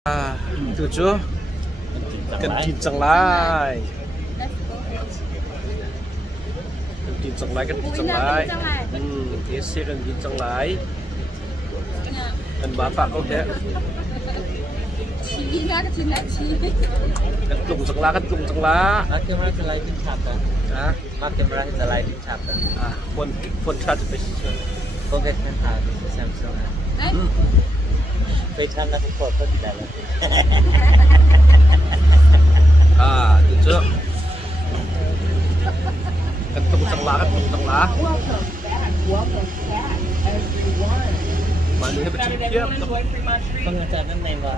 Itu chứ cần chín chẳng lại cần chín chẳng lại thế sẽ cần chín chẳng lại cần bá phạm không thế cần tung chẳng lá Cameraจะไลฟ์เป็นฉากกันมาแคมราจะไลฟ์เป็นฉากกันคนชาติไปก็แค่แค่ถ่ายเป็นแซมซุงไปชันนะทุกคนก็ดีแล้วitu chứ cần tung chẳng lá mà nếu hay bị chìm tiếp ต้องอาจารย์นั่นเองว่า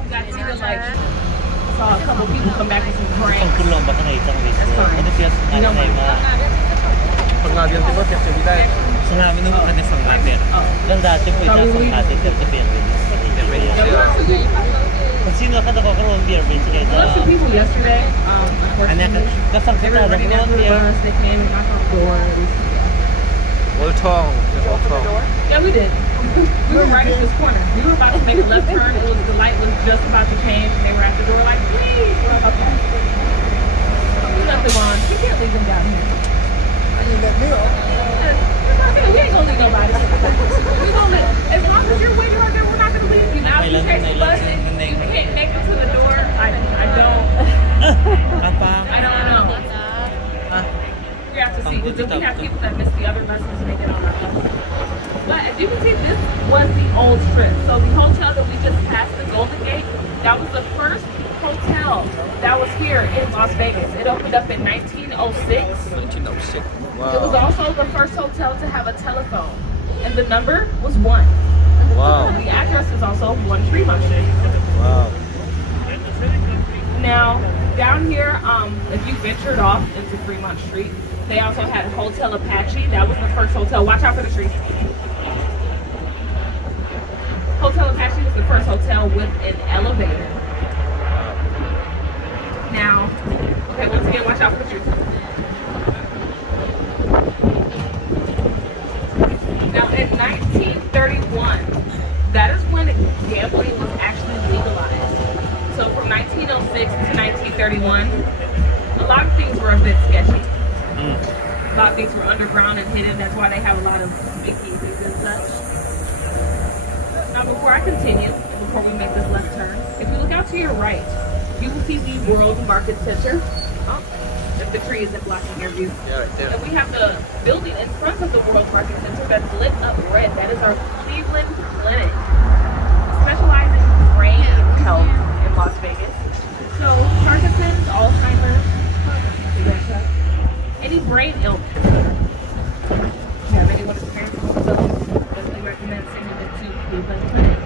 Saw a couple people come back with some ต้อง pranks. ขึ้นลงบันไดจังเลยอันนี้เพียงงานไหนมา pengalian timur tiap jam kita สนามไม่รู้ว่าอันนี้ส่งมาเปลี่ยนเรื่องราวที่คุยจะส่งมาจะเปลี่ยนเป็นคนที่เราคัดตัวก็รวมเบียร์เป็นสิ่ง A bunch of people yesterday, อันนี้ unfortunately, ก็สังเก they ต were เรา running เรื่อง after เบียร์ us. They came and knocked on the door. 월청 Yeah, we did. We were right at this corner. We were about to make a left turn. The light was just about to change, and they were at the door like, please. We're like, okay. We left them on. We can't leave them down here. We ain't gonna leave nobody. We gonna let, as long as you're waiting right there, we're not gonna leave you. Now, if you take the bus and you can't make it to the door, I don't. ป้า I don't know. We have to see, because we have people that miss the other buses and they get on our bus. But as you can see, this was the old strip. So the hotel that we just passed, the Golden Gate, that was the first hotel that was here in Las Vegas. It opened up in 1906. 1906 It was also the first hotel to have a telephone. And the number was 1. wow The address is also 1 Fremont Street. wow Now, down here, if you ventured off into Fremont Street, they also had Hotel Apache. That was the first hotel. Watch out for the trees. Hotel Apache was the first hotel with an elevator. Now, okay, once again, watch out for the trees. Now, in 1931, that is when gambling was actually legalized. So from 1906 to 1931, a lot of things were a bit sketchy. A lot of things were underground and hidden. That's why they have a lot of big keys and such. Now, before I continue, before we make this left turn, if you look out to your right, you will see the World Market Center. If the tree isn't blocking your view. yeah right there And we have the building in front of the World Market Center that's lit up red. That is our Cleveland Clinic, specializing in brain health in Las Vegas. So Parkinson's, Alzheimer's, dementia, any brain illness. If you have anyone experiencing those, definitely recommend sending them to Cleveland Clinic.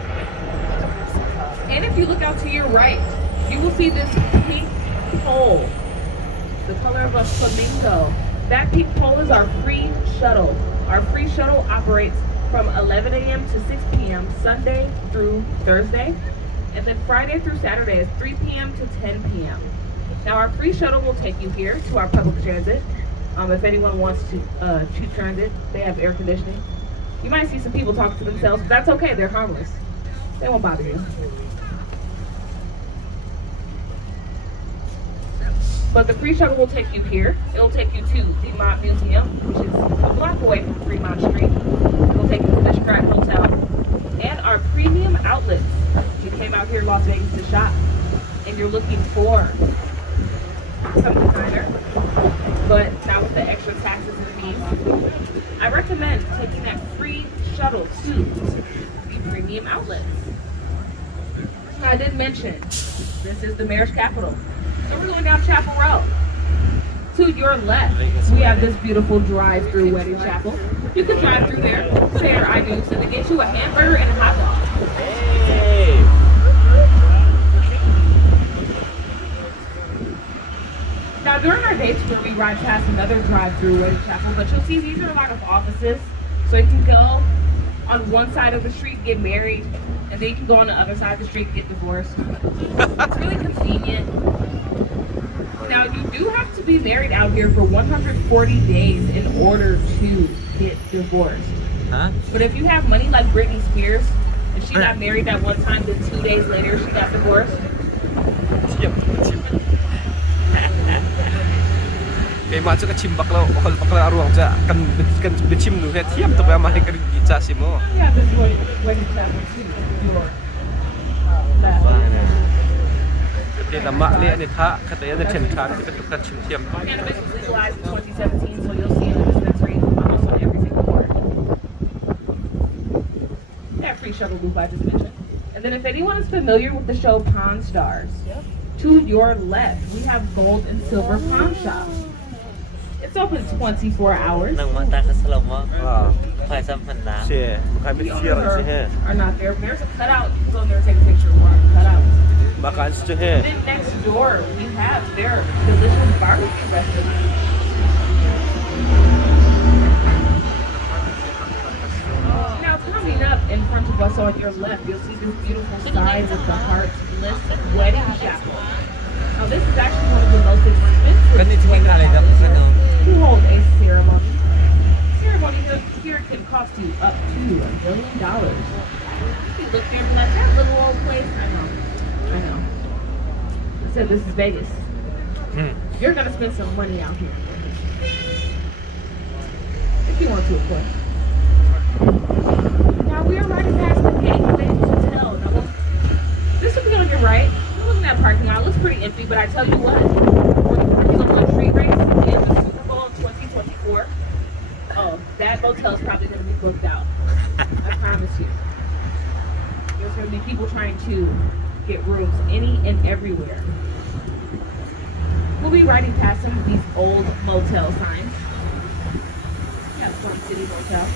And if you look out to your right, you will see this pink pole, the color of a flamingo. That pink pole is our free shuttle. Our free shuttle operates from 11 a.m. to 6 p.m. Sunday through Thursday. And then Friday through Saturday is 3 p.m. to 10 p.m. Now our free shuttle will take you here to our public transit. If anyone wants to choose transit, they have air conditioning. You might see some people talking to themselves, but that's okay, they're harmless. They won't bother you. But the free shuttle will take you here. It'll take you to the Mob Museum, which is a block away from Fremont Street. It'll take you to the Strat Hotel. And our premium outlets. If you came out here in Las Vegas to shop and you're looking for some designer, but not with the extra taxes and fees, I recommend taking that free shuttle to the premium outlets. I did mention, this is the Mayor's Capital. So we're going down Chapel Road. To your left, we have this beautiful drive-through wedding chapel. You can drive through there, say your I do, so they get you a hamburger and a hot dog. hey Now during our day tour, we ride past another drive-through wedding chapel, but you'll see these are a lot of offices. So you can go on one side of the street, get married, and then you can go on the other side of the street, get divorced. It's really convenient. Now, you do have to be married out here for 140 days in order to get divorced. huh But if you have money like Britney Spears, And she got married that one time, then 2 days later she got divorced. เทียมkayak macam kecim bakal arwang ja kan becim nu he tiam to ba mai kan di cha simo Yeah, this is when it's that one too. Dia nama le ni tha katanya ni chen than ke tukan chim tiam Cannabis was legalized in 2017, so you'll see in the dispensary almost on every single corner. That free shuttle loop I just mentioned. And then if anyone is familiar with the show Pawn Stars, to your left we have gold and silver pawn shop. It's open 24 hours. นั่งมาตาคัสลมว่า ah คอยสัมพันธ์นะ se bukan The mikir owners se he are not there. There's a cutout. You go in there and take a picture of one cutout. makan se he Then next door we have their delicious barbecue restaurant. Now coming up in front of us on your left, you'll see this beautiful sign with the Heart's Bliss Wedding Chapel. Now this is actually one of the most ก็นี่ expensive จะมี wedding อะไรกับ chapels ขนม to hold a ceremony. Ceremony here can cost you up to $1 million. You look here and be like, that little old place. I know. I said this is Vegas. You're gonna spend some money out here. If you want to, of course. Now we are riding past the Gateway Hotel. Now this will be on your right. You're looking at that parking lot. It looks pretty empty, but I tell you what, when the Formula One street race is the Super Bowl 2024, oh, that motel is probably gonna be booked out. I promise you. There's gonna be people trying to get rooms any and everywhere. We'll be riding past some of these old motel signs. Yeah, Sun City Motel.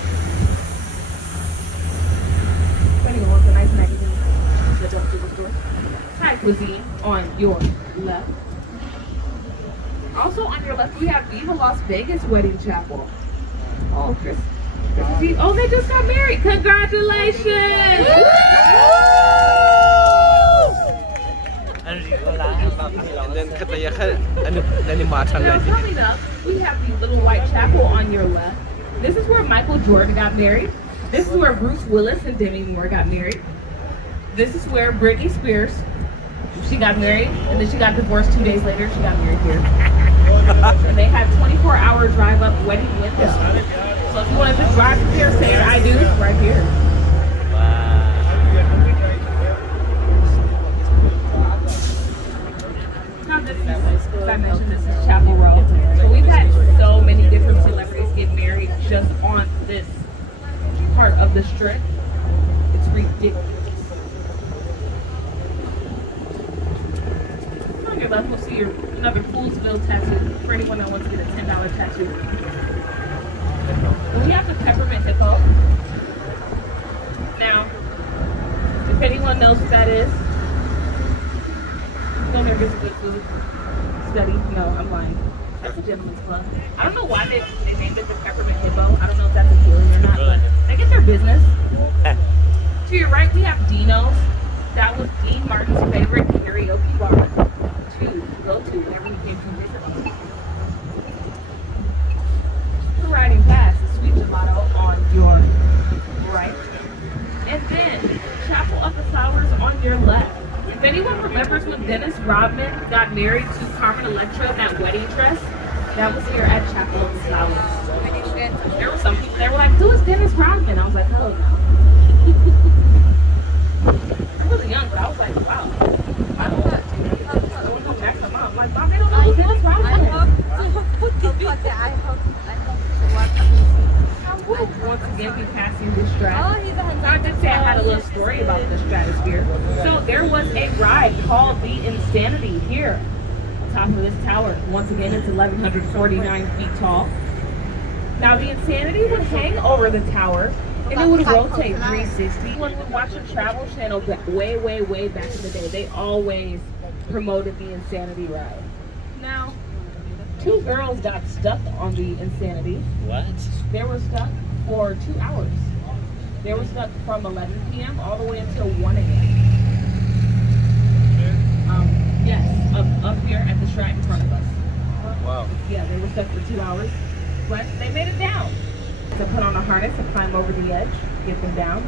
If anyone wants a nice magazine, the Don't Do Store. Thai cuisine on your left. Also on your left, we have Viva Las Vegas Wedding Chapel. Oh, Chris. Oh, they just got married. Congratulations! and then katanya kan ani macam Now lagi coming up, we have the little white chapel on your left. This is where Michael Jordan got married. This is where Bruce Willis and Demi Moore got married. This is where Britney Spears, she got married, and then she got divorced 2 days later. She got married here. And they have 24-hour drive-up wedding window. So if you wanted to drive to here, say I do, right here. Now this is, as I mentioned, this is Chapel Row. So we've had so many different celebrities get married just on this part of the strip. It's ridiculous. On your left, we'll see another Poolsville tattoo for anyone that wants to get a $10 tattoo. And we have the Peppermint Hippo. Now, if anyone knows what that is, go there, get some good food, study. No, I'm lying. That's a gentleman's club. I don't know why they named it the Peppermint Hippo. I don't know if that's appealing or not, but they get their business. To your right, we have Dino's. That was Dean Martin's favorite karaoke bar to go to whenever he came to visit us. We're riding past the Sweet Gelato on your right. And then Chapel of the Flowers on your left. If anyone remembers when Dennis Rodman got married to Carmen Electra in that wedding dress, that was here at Chapel of the Flowers. There were some people that were like, who is Dennis Rodman? I was like, oh no. I was young, but I was like, wow. I don't know. I would go back to mom. I'm like, mom, they don't know who Dennis Rodman is. Once again, we passing this strat. So I did say I had a little story about the Stratosphere. So there was a ride called the Insanity here on top of this tower. Once again, it's 1,149 feet tall. Now the Insanity would hang over the tower and it would rotate 360. When we watched the Travel Channel way back in the day, they always promoted the Insanity ride. Now, 2 girls got stuck on the Insanity. What? They were stuck for 2 hours. They were stuck from 11 p.m. all the way until 1 a.m. Yes, up here at the Strat in front of us. wow Yeah, they were stuck for 2 hours, but they made it down. To put on a harness and climb over the edge, get them down.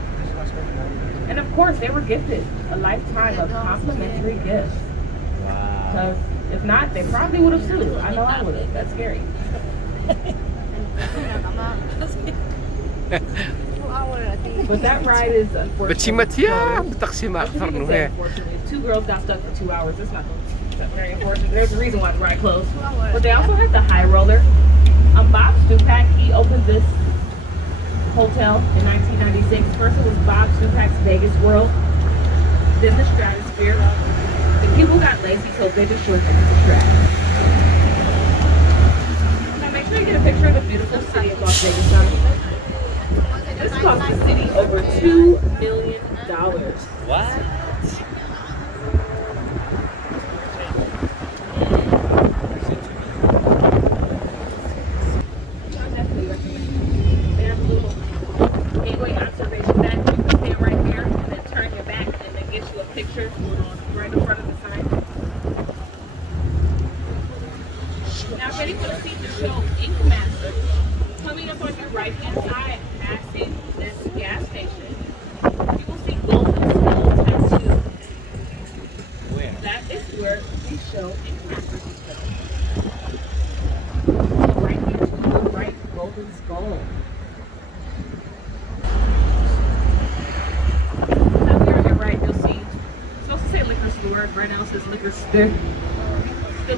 And of course, they were gifted a lifetime of complimentary gifts. Wow. Because if not, they probably would have sued. I know I would have. That's scary. But that ride is unfortunate. Unfortunately, if 2 girls got stuck for 2 hours, it's not very unfortunate. There's a reason why the ride closed. But they also had the high roller. Bob Stupak, he opened this hotel in 1996. First it was Bob Stupak's Vegas World, then the Stratosphere. The people got lazy, so they just shortened it to the Strat. Now make sure you get a picture of the beautiful city of Las Vegas. This cost the city over $2 million. What? Picture right in front of the sign. Now, if anyone has seen the show Ink Master, coming up on your right hand side, passing this gas station, you will see Golden Skull Tattoo. Where? That is where the show Ink Master is filmed. Right here to your right, Golden Skull. Brennell says liquor still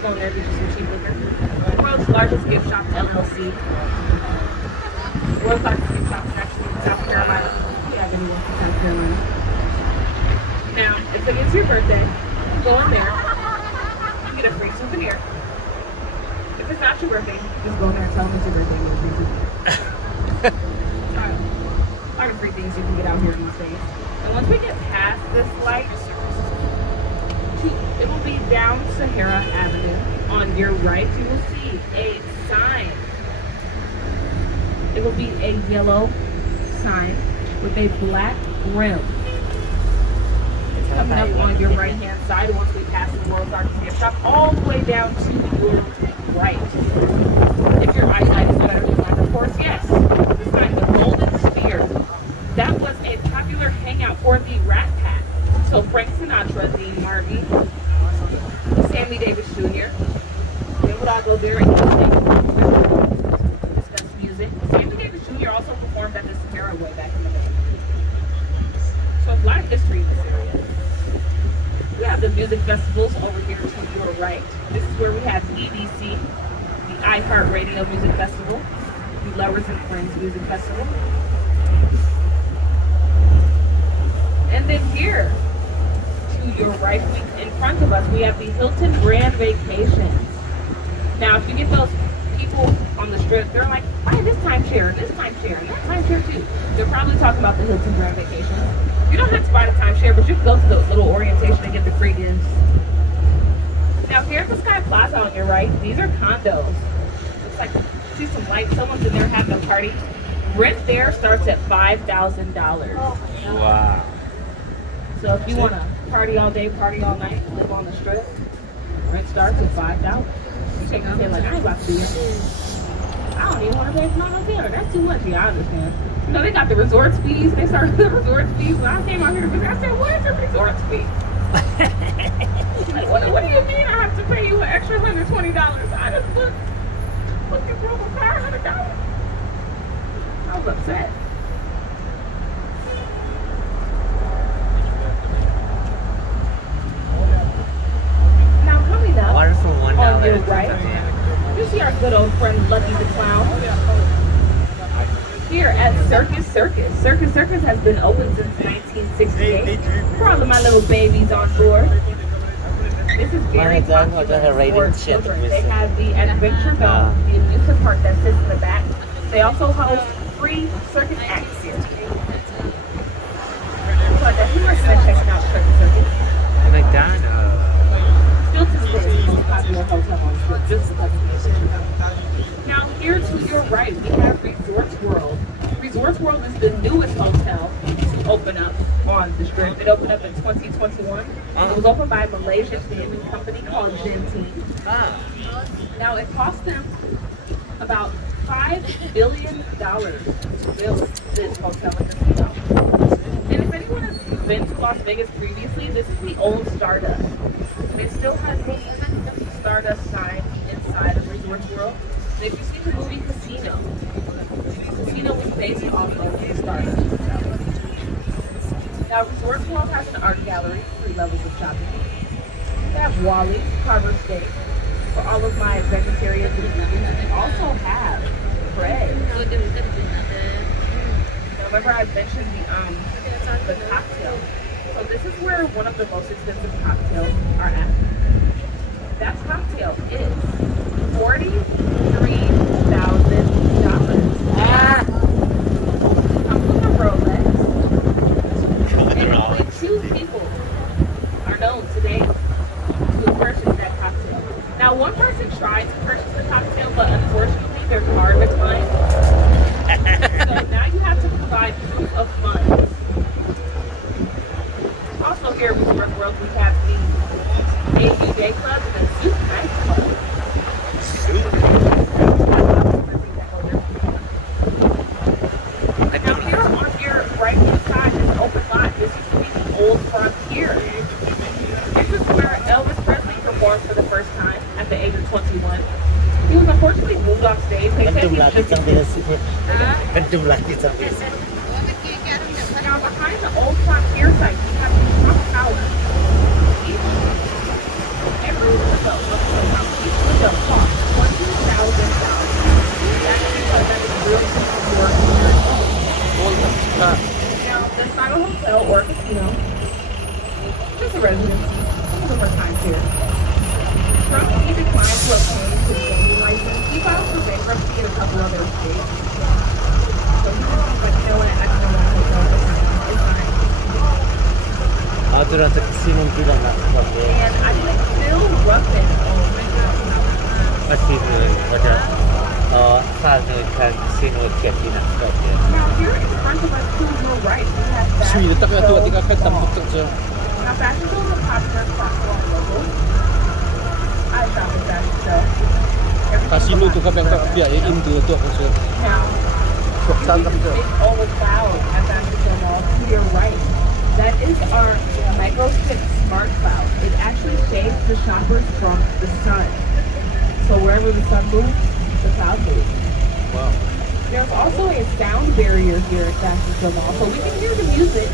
going there to get some cheap liquor. The world's largest gift shop, LLC. The world's largest gift shop is actually in South Carolina. If you have anyone from South Carolina. Now, if it's your birthday, go in there and get a free souvenir. If it's not your birthday, just go in there and tell them it's your birthday and get a free souvenir. A lot of free things you can get out here these days. And once we get past this light, it will be down Sahara Avenue. On your right, you will see a sign. It will be a yellow sign with a black rim. It's coming up on your right-hand side once we pass the World's Largest Gift Shop, all the way down to your right. If your eyesight is better than mine, of course, yes. This sign, the Golden Sphere. That was a popular hangout for the Rat Pack. So Frank Sinatra, Dean Martin, Sammy Davis Jr. They would all go there and discuss music. Sammy Davis Jr. also performed at the Sahara way back in the day. So a lot of history in this area. We have the music festivals over here to your right. This is where we have EDC, the iHeartRadio Music Festival, the Lovers and Friends Music Festival. And then here, to your right, in front of us, we have the Hilton Grand Vacations. Now, if you get those people on the strip, they're like, buy this timeshare, and this timeshare, and that timeshare too. They're probably talking about the Hilton Grand Vacations. You don't have to buy the timeshare, but you can go to the little orientation and get the free gifts. Now, here at the Sky Plaza on your right, these are condos. Looks like, see some lights, someone's in there having a party. Rent there starts at $5,000. Wow. So if you want to party all day, party all night, live on the strip, rent starts at $5. You take your kid like, I ain't about to do this. I don't even want to pay for my hotel. That's too much. Yeah, I understand. You know, they got the resort fees. They started the resort fees. When I came out here, I said, what is a resort fee? Like, what do you mean I have to pay you an extra $120? I just booked your room for $500. I was upset. On your right, you see our good old friend Lucky the Clown. Here at Circus Circus. Circus Circus has been open since 1968. For all of my little babies on board. This is very popular for children. They have the Adventure Dome, the amusement park that sits in the back. They also host free circus acts here. So I definitely recommend checking out Circus Circus. Still to this day, it's the most popular hotel on the strip, just because of this. Now, here to your right, we have Resorts World. Resorts World is the newest hotel to open up on the strip. It opened up in 2021. It was opened by a Malaysian gaming company called Genting. Now, it cost them about $5 billion to build this hotel and casino. And anyone has been to Las Vegas previously, this is the old Stardust. They still have the Stardust sign inside of Resorts World. And if you've seen the movie Casino, Casino was based off of Stardust itself. Now, Resorts World has an art gallery, 3 levels of shopping. They have Wally's, Carver Steak, for all of my vegetarians and vegans. We also have Pray. Now, remember I mentioned the cocktail. So this is where one of the most expensive cocktails are at. That cocktail is $43,000. Comes with a Rolex. And only 2 people are known today to purchase that cocktail. Now, one person tried to purchase the cocktail, but unfortunately their card declined. So now you have to provide proof of funds. Also here at Resort World, we have the AU Day Club and the Soup Night Club. Now here on your right hand side is an open lot. This used to be the old Frontier. This is where Elvis Presley performed for the first time at the age of 21. He was unfortunately moved off stage. They said he should Now behind the old Frontier site, you have the Trump Tower. Every window of the house, each window costs $20,000. That's because that is really worth Now, the Silo Hotel or Casino, just a residence, some of them are timeshare. Trump, he declined to obtain his gaming license. He filed for bankruptcy in a couple other states. So he just was like, you know what, I don't know what hotel this is. It's fine. 아들한테 casino 비가 났었는데. And I think Phil Ruffin owns 마시는 거죠. 사는 간 casino 기업이 났었는데. Now here in front of us to your right, we have 수위를 딱 Fashion 해도 Show. 어디가 칼땀 붙었죠. Now Fashion Show is a popular platform logo. I shop at Fashion Show. Casino tu kan biaya Indo tu aku sih. Now, big old cloud at Fashion Show Mall to your right. That is our Micro 6 Smart Cloud. It actually shades the shoppers from the sun. So wherever the sun moves, the cloud moves. Wow. There's also a sound barrier here at Fashion Show Mall, so we can hear the music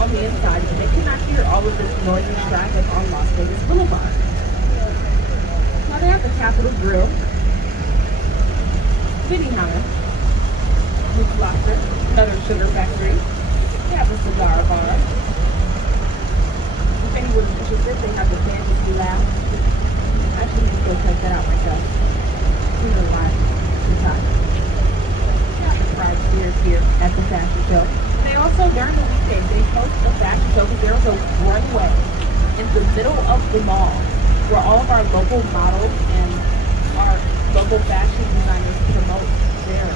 on the inside, but they cannot hear all of this noise and traffic on Las Vegas Boulevard. Now they have the Capitol Grill, Benihana, Luke Lobster, another sugar factory. They have a cigar bar. If anyone's interested, they have the Fantasy Lab. I actually need to go check that out myself. You know why? It's hot. Fried beers here at the fashion show. They also, during the weekdays, they host a fashion show because there's a runway in the middle of the mall where all of our local models and our local fashion designers promote their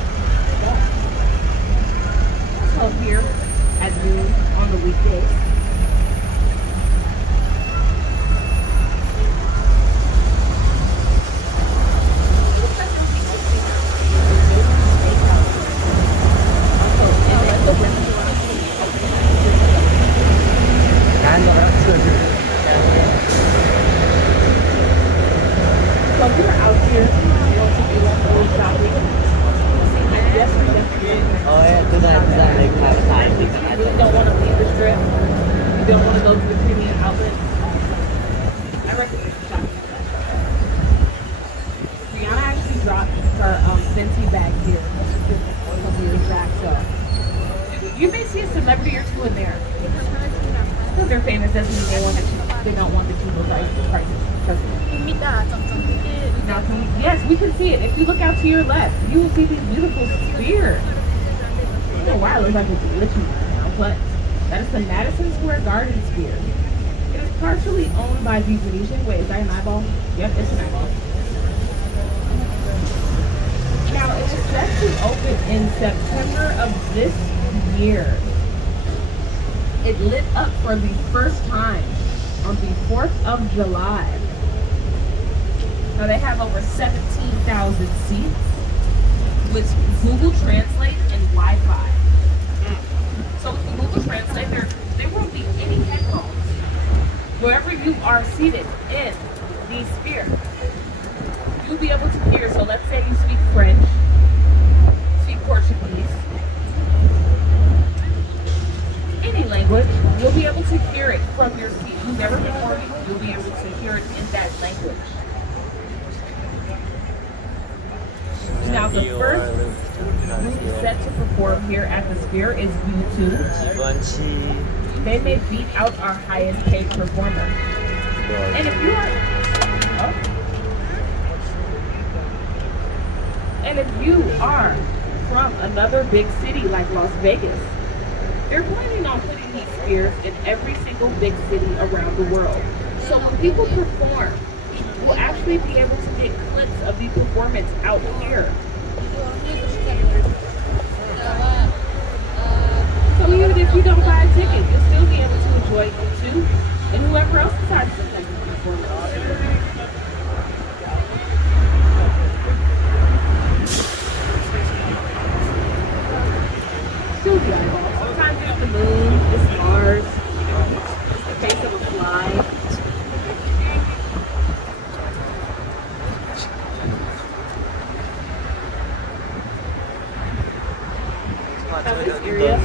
stuff. Also here at noon on the weekdays. So if you're out here, you want to do a little shopping, yes, we definitely you don't want to leave the strip, you don't want to go to the premium outlets, I recommend shopping at that. Rihanna actually dropped her Fenty bag here a couple years back, so you may see a celebrity or two in there. Because they're famous doesn't mean they don't want the cheaper prices. Trust me. Now, yes, we can see it. If you look out to your left, you will see these beautiful spheres. I don't know why it looks like it's glitchy right now, but that is the Madison Square Garden sphere. It is partially owned by the Venetian. Wait, is that an eyeball? Yep, it's an eyeball. Now, it is set to open in September of this year. It lit up for the first time on the 4th of July. Now they have over 17,000 seats with Google Translate and Wi-Fi. So with Google Translate, there won't be any headphones. Wherever you are seated in the sphere, you'll be able to hear. So let's say you speak French, speak Portuguese, any language, you'll be able to hear it from your seat. Whoever before you, you'll be able to hear it in that language. Now the first group set to perform here at the Sphere is U2. They may beat out our highest paid performer. And if you are from another big city like Las Vegas, they're planning on putting these spheres in every single big city around the world. So when people perform, we'll actually be able to get clips of the performance out here. So even if you don't buy a ticket, you'll still be able to enjoy U2 and whoever else decides to play the performance. Still the eyeballs. Sometimes it's the moon, the stars, it's the face of a fly. This area,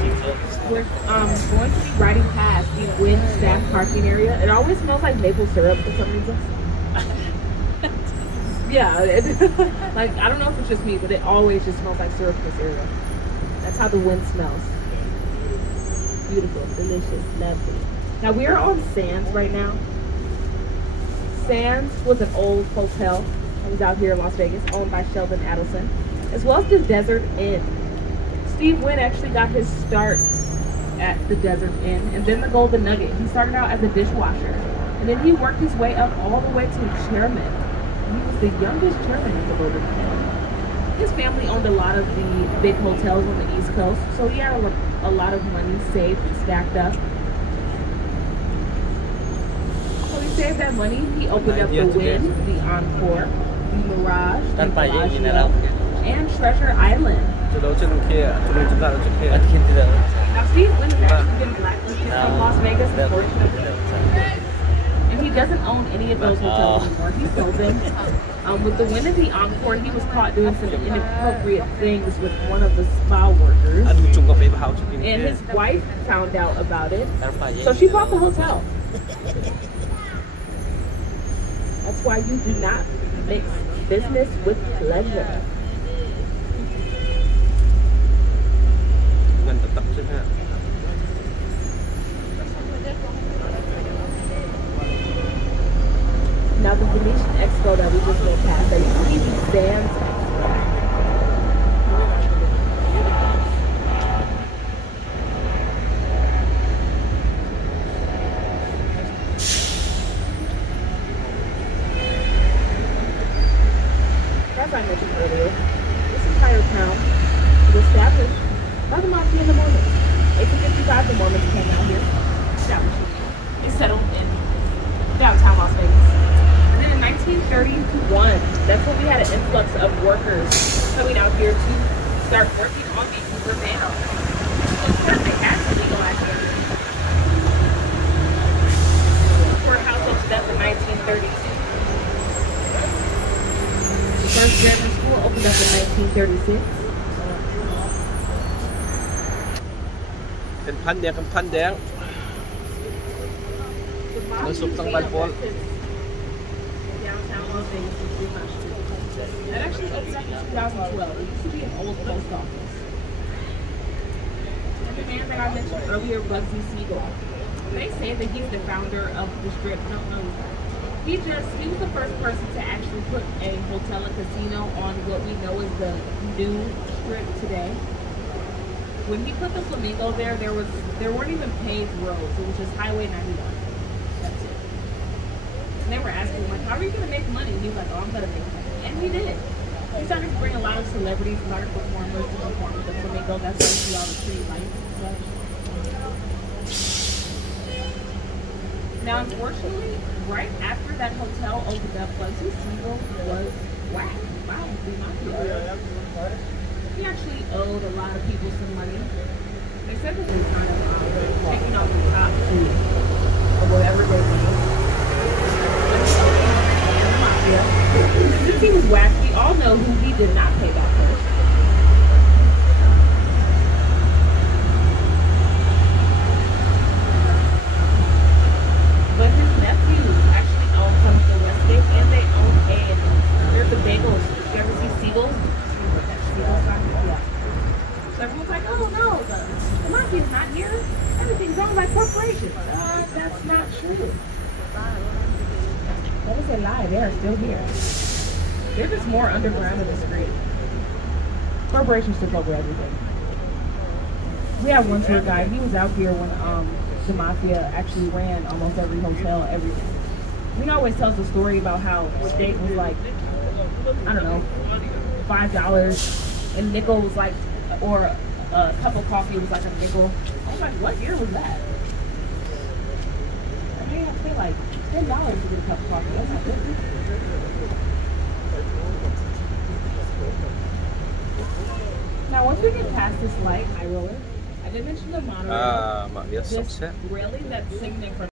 we're going to be riding past the Wynn staff parking area. It always smells like maple syrup for some reason. Yeah, like I don't know if it's just me, but it always just smells like syrup in this area. That's how the Wynn smells. Beautiful, delicious, lovely. Now we are on Sands right now. Sands was an old hotel that was out here in Las Vegas, owned by Sheldon Adelson, as well as the Desert Inn. Steve Wynn actually got his start at the Desert Inn and then the Golden Nugget. He started out as a dishwasher and then he worked his way up all the way to chairman. He was the youngest chairman of the Golden Nugget. His family owned a lot of the big hotels on the East Coast, so he had a lot of money saved and stacked up. So he saved that money. He opened up the Wynn, the Encore, the Mirage, the Bellagio, and Treasure Island. Now Steve Wynn has actually been blacklisted from Las Vegas, unfortunately. And he doesn't own any of those hotels anymore. He sold them. With the Wynn and the Encore, he was caught doing some inappropriate things with one of the spa workers. And his wife found out about it. So she bought the hotel. That's why you do not mix business with pleasure. Now the Venetian Expo that we just went past, that used to be the Sands Expo. As I mentioned earlier, this entire town was established by the Mafia and the Mormons. 1855, the Mormons came out here, established. They settled in downtown Las Vegas. And then in 1931, that's when we had an influx of workers coming out here to start working on the Uber van. So of course they had to legalize it. The courthouse opened up in 1932. The first German school opened up in 1936. เป็นพันแดงกับพันแดงน้ำซุปต้องบันโพล That actually opened up in 2012. It used to be an old post office. And the man that I mentioned earlier, Bugsy Siegel, they say that he's the founder of the Strip. No. He was the first person to actually put a hotel and casino on what we know as the new Strip today. When he put the Flamingo there, there weren't even paved roads. It was just Highway 91. That's it. And they were asking him, like, how are you going to make money? And he was like, oh, I'm going to make money. And he did. He started to bring a lot of celebrities, a lot of performers to perform with the Flamingo. That's why you see all the pretty lights and stuff. Now, unfortunately, right after that hotel opened up, Bugsy Siegel was whacked by the Mafia. He actually owed a lot of people some money. They said that they're kind of taking off the top too, or whatever they made. Since he was whacked, we all know who he did not take out first. But his nephew actually owns some of the Westgate, and they own there's the bagels. You ever see Seagulls? Yeah. So everyone's like, oh no, the mafia's not here. Everything's owned by corporations. That's not true. That is a lie. They are still here. They're just more underground in the street. Corporations took over everything. We have one tour guide. He was out here when the mafia actually ran almost every hotel, everything. He always tells the story about how steak was like, I don't know, $5, and nickel was like, or a cup of coffee was like a nickel. I was like, what year was that? I mean, you have to pay like $10 to get a cup of coffee. That's not good. Now, once we get past this light, high roller, I did mention the monorail. Mak dia Just sukses. really that sickening for